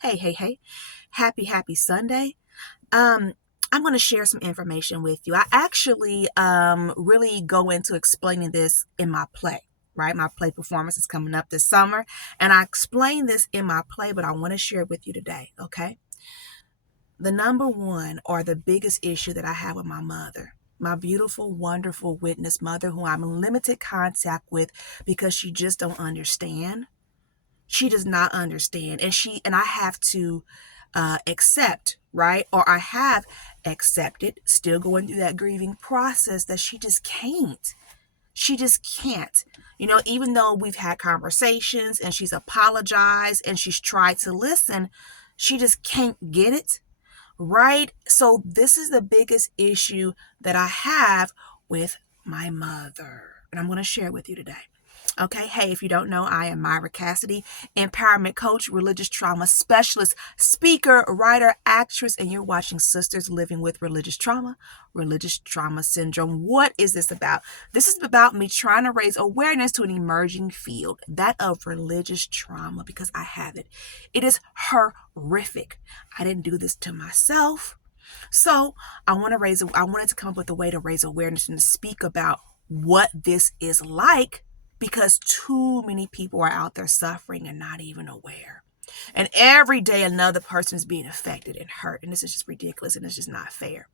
Hey. Happy Sunday. I'm going to share some information with you. I actually really go into explaining this in my play, right? My play performance is coming up this summer, and I explain this in my play, but I want to share it with you today, okay? The number one or the biggest issue that I have with my mother, my beautiful, wonderful witness mother who I'm in limited contact with because she just don't understand. She does not understand, and I have to accept, right? Or I have accepted, still going through that grieving process, that she just can't. She just can't. Even though we've had conversations and she's apologized and she's tried to listen, she just can't get it, right? So this is the biggest issue that I have with my mother, and I'm going to share it with you today. Okay, hey, if you don't know, I am Myra Cassidy, empowerment coach, religious trauma specialist, speaker, writer, actress, and you're watching Sisters Living with Religious Trauma Syndrome. What is this about? This is about me trying to raise awareness to an emerging field, that of religious trauma, because I have it. It is horrific. I didn't do this to myself. So I wanted to come up with a way to raise awareness and to speak about what this is like, because too many people are out there suffering and not even aware. And every day another person is being affected and hurt. And this is just ridiculous, and it's just not fair.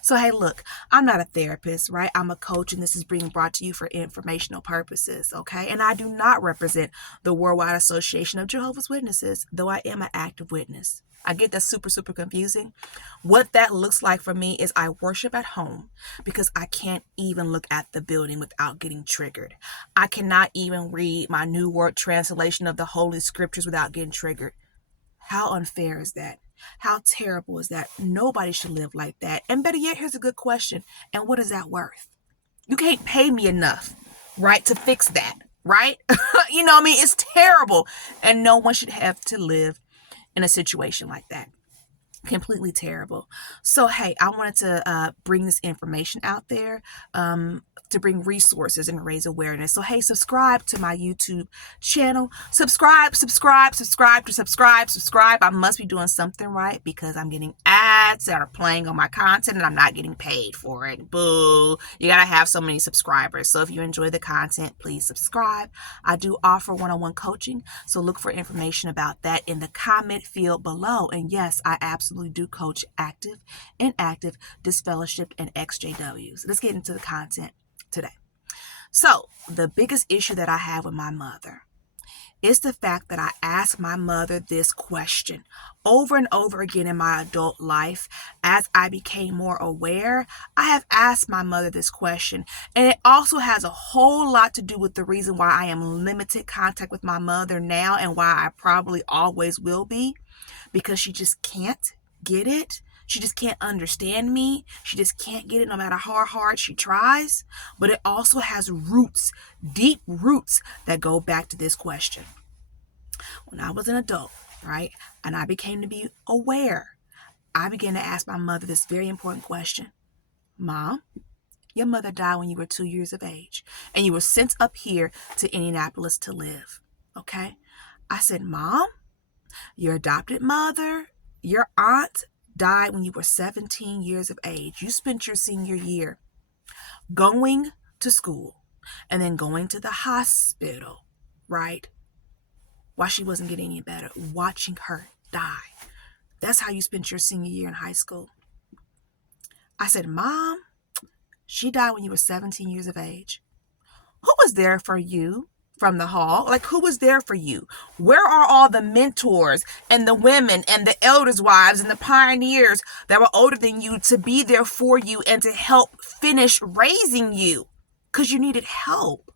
So, hey, look, I'm not a therapist, right? I'm a coach, and this is being brought to you for informational purposes, okay? And I do not represent the Worldwide Association of Jehovah's Witnesses, though I am an active witness. I get that super confusing. What that looks like for me is I worship at home because I can't even look at the building without getting triggered. I cannot even read my New World Translation of the Holy Scriptures without getting triggered. How unfair is that? How terrible is that? Nobody should live like that. And better yet, here's a good question. And what is that worth? You can't pay me enough, right, to fix that, right? It's terrible. And no one should have to live in a situation like that. Completely terrible. So, hey, I wanted to bring this information out there to bring resources and raise awareness. So, hey, subscribe to my YouTube channel. Subscribe. I must be doing something right because I'm getting ads that are playing on my content and I'm not getting paid for it. Boo. You got to have so many subscribers. So if you enjoy the content, please subscribe. I do offer one-on-one coaching. So look for information about that in the comment field below. And yes, I absolutely do coach active, inactive, disfellowshipped, and exJWs. Let's get into the content today. So the biggest issue that I have with my mother is the fact that I ask my mother this question over and over again in my adult life. As I became more aware, I have asked my mother this question, and it also has a whole lot to do with the reason why I am in limited contact with my mother now and why I probably always will be, because she just can't get it. She just can't understand me. She just can't get it no matter how hard she tries. But it also has roots, deep roots that go back to this question. When I was an adult, right, and I became to be aware, I began to ask my mother this very important question. Mom, your mother died when you were 2 years of age, and you were sent up here to Indianapolis to live, okay? I said, Mom, your adopted mother, your aunt, died when you were 17 years of age. You spent your senior year going to school and then going to the hospital, right? While she wasn't getting any better, watching her die. That's how you spent your senior year in high school. I said, Mom, she died when you were 17 years of age. Who was there for you from the hall? Like, who was there for you? Where are all the mentors and the women and the elders' wives and the pioneers that were older than you to be there for you and to help finish raising you? Because you needed help.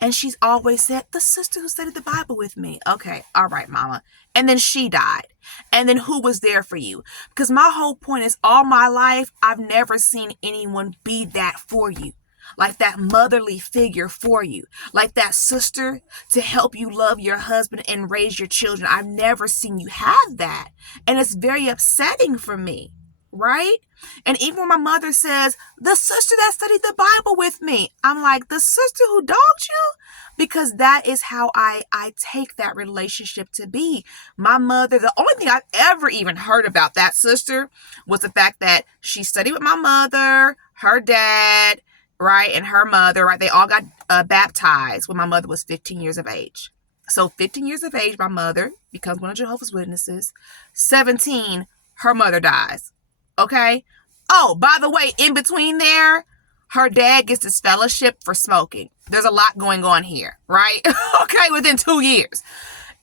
And she's always said, the sister who studied the Bible with me. Okay, all right, Mama. And then she died. And then who was there for you? Because my whole point is, all my life, I've never seen anyone be that for you. Like that motherly figure for you, like that sister to help you love your husband and raise your children. I've never seen you have that. And it's very upsetting for me, right? And even when my mother says, the sister that studied the Bible with me, I'm like, the sister who dogged you? Because that is how I take that relationship to be. My mother, the only thing I've ever even heard about that sister was the fact that she studied with my mother, her dad, right, and her mother, right? They all got baptized when my mother was 15 years of age. So 15 years of age, my mother becomes one of Jehovah's Witnesses. 17, her mother dies. Okay? Oh, by the way, in between there, her dad gets this fellowship for smoking. There's a lot going on here, right? Okay, within 2 years.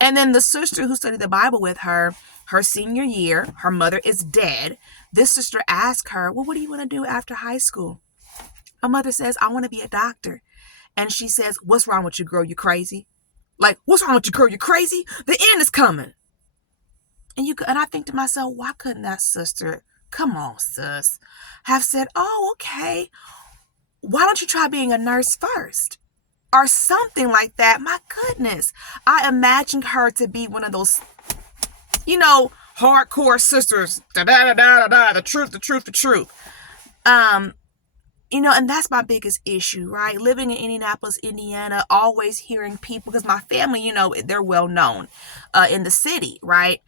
And then the sister who studied the Bible with her, her senior year, her mother is dead. This sister asked her, well, what do you want to do after high school? My mother says, I want to be a doctor. And she says, what's wrong with you, girl? You crazy? Like, what's wrong with you, girl? You crazy? The end is coming. And I think to myself, why couldn't that sister, come on, sis, have said, oh, okay, why don't you try being a nurse first? Or something like that. My goodness. I imagined her to be one of those, hardcore sisters. The truth, the truth, the truth. And that's my biggest issue, right? Living in Indianapolis, Indiana, always hearing people, because my family, they're well known in the city, right?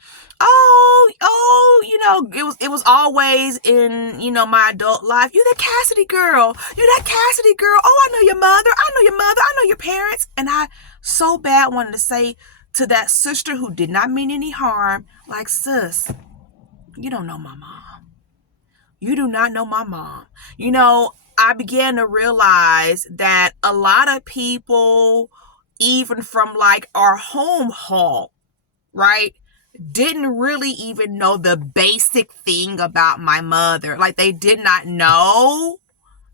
It was always in, my adult life. You that Cassidy girl. You that Cassidy girl. Oh, I know your mother. I know your parents. And I so bad wanted to say to that sister who did not mean any harm, like, sis, you don't know my mom. You do not know my mom. I began to realize that a lot of people, even from like our home hall, right, didn't really even know the basic thing about my mother. Like, they did not know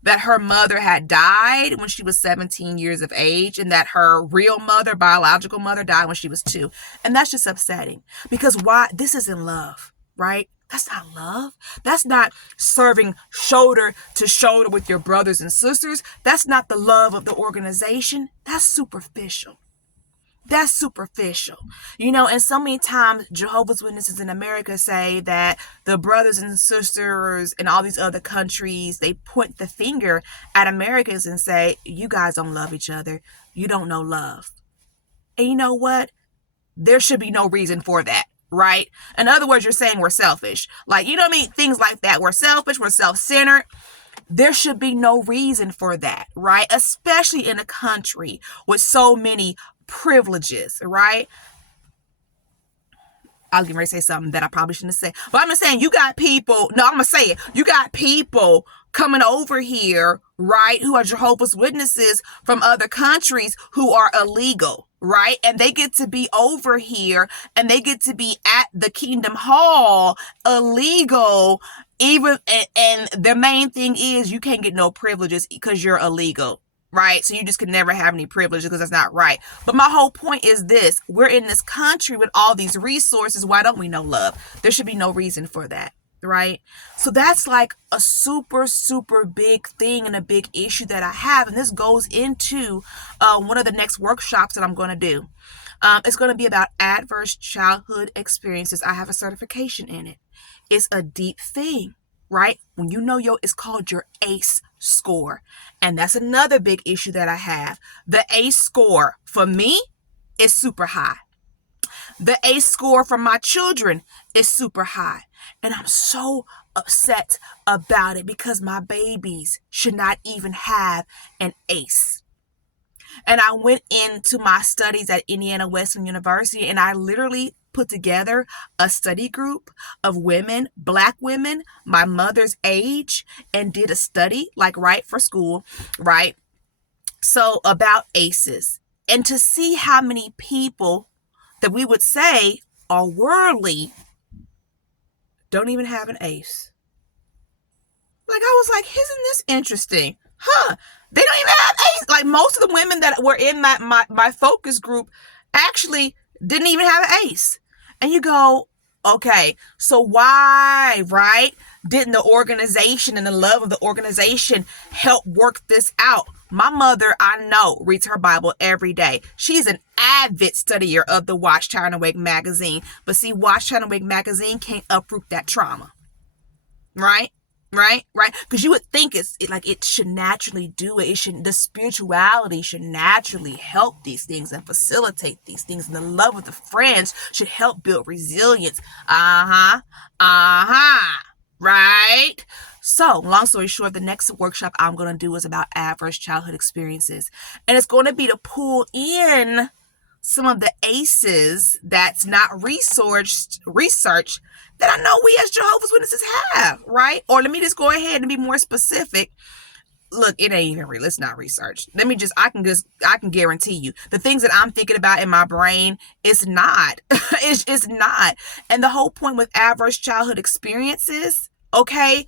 that her mother had died when she was 17 years of age, and that her real mother, biological mother, died when she was 2. And that's just upsetting, because why? This isn't love, right? That's not love. That's not serving shoulder to shoulder with your brothers and sisters. That's not the love of the organization. That's superficial. That's superficial. And so many times Jehovah's Witnesses in America say that the brothers and sisters in all these other countries, they point the finger at Americans and say, you guys don't love each other. You don't know love. And you know what? There should be no reason for that, right? In other words, you're saying we're selfish. Like, things like that. We're selfish. We're self-centered. There should be no reason for that, right? Especially in a country with so many privileges, right? I was getting ready to say something that I probably shouldn't say. But I'm just saying, you got people, no, I'm going to say it. You got people coming over here, right, who are Jehovah's Witnesses from other countries who are illegal, right? And they get to be over here and they get to be at the Kingdom Hall illegal, and the main thing is you can't get no privileges because you're illegal. Right? So you just can never have any privileges because that's not right. But my whole point is this. We're in this country with all these resources. Why don't we know love? There should be no reason for that. Right? So that's like a super, super big thing and a big issue that I have. And this goes into one of the next workshops that I'm going to do. It's going to be about adverse childhood experiences. I have a certification in it. It's a deep thing. Right? When it's called your ACE score. And that's another big issue that I have. The ACE score for me is super high. The ACE score for my children is super high. And I'm so upset about it because my babies should not even have an ACE. And I went into my studies at Indiana Wesleyan University and I literally put together a study group of women, Black women, my mother's age, and did a study, right, for school, right? So about ACEs. And to see how many people that we would say are worldly don't even have an ACE. Like, I was like, isn't this interesting? Huh? They don't even have ACE. Like, most of the women that were in my focus group actually didn't even have an ACE. And you go, okay, so why, right, didn't the organization and the love of the organization help work this out? My mother, I know, reads her Bible every day. She's an avid studier of the Watch, Turn, and Wake magazine. But see, Watch, Turn, and Wake magazine can't uproot that trauma. right? Right? Because you would think like it should naturally do it. The spirituality should naturally help these things and facilitate these things. And the love of the friends should help build resilience. Right? So, long story short, the next workshop I'm going to do is about adverse childhood experiences. And it's going to be to pull in some of the ACEs that's not researched that I know we as Jehovah's Witnesses have, right? Or let me just go ahead and be more specific. Look, it ain't even real. It's not research. I can guarantee you the things that I'm thinking about in my brain, it's not. it's not. And the whole point with adverse childhood experiences, okay,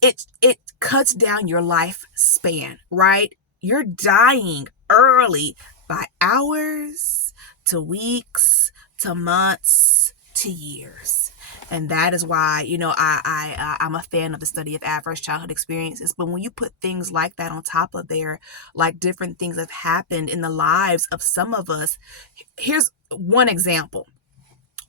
it cuts down your lifespan, right? You're dying early by hours to weeks to months to years. And that is why, I'm a fan of the study of adverse childhood experiences. But when you put things like that on top of there, like different things have happened in the lives of some of us, here's one example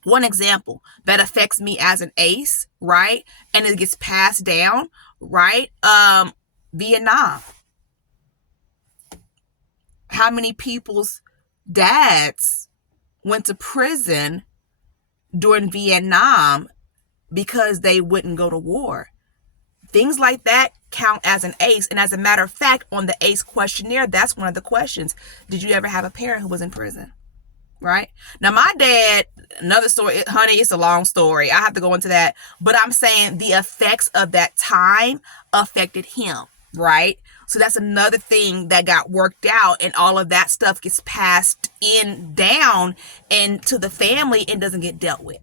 that affects me as an ace, right? And it gets passed down, right? Vietnam. How many people's dads went to prison during Vietnam because they wouldn't go to war? Things like that count as an ace. And as a matter of fact, on the ACE questionnaire, that's one of the questions. Did you ever have a parent who was in prison? Right? Now, my dad, another story, honey, it's a long story. I have to go into that. But I'm saying the effects of that time affected him, right? So that's another thing that got worked out, and all of that stuff gets passed down into the family and doesn't get dealt with.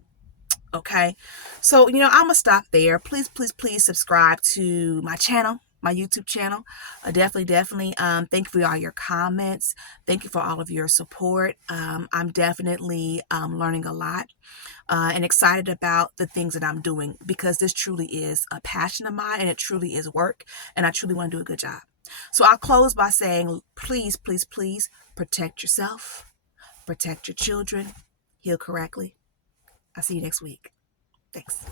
Okay? So, I'm going to stop there. Please, please, please subscribe to my channel, my YouTube channel. Definitely. Thank you for all your comments. Thank you for all of your support. I'm definitely learning a lot and excited about the things that I'm doing, because this truly is a passion of mine and it truly is work, and I truly want to do a good job. So I'll close by saying, please, please, please protect yourself, protect your children, heal correctly. I'll see you next week. Thanks.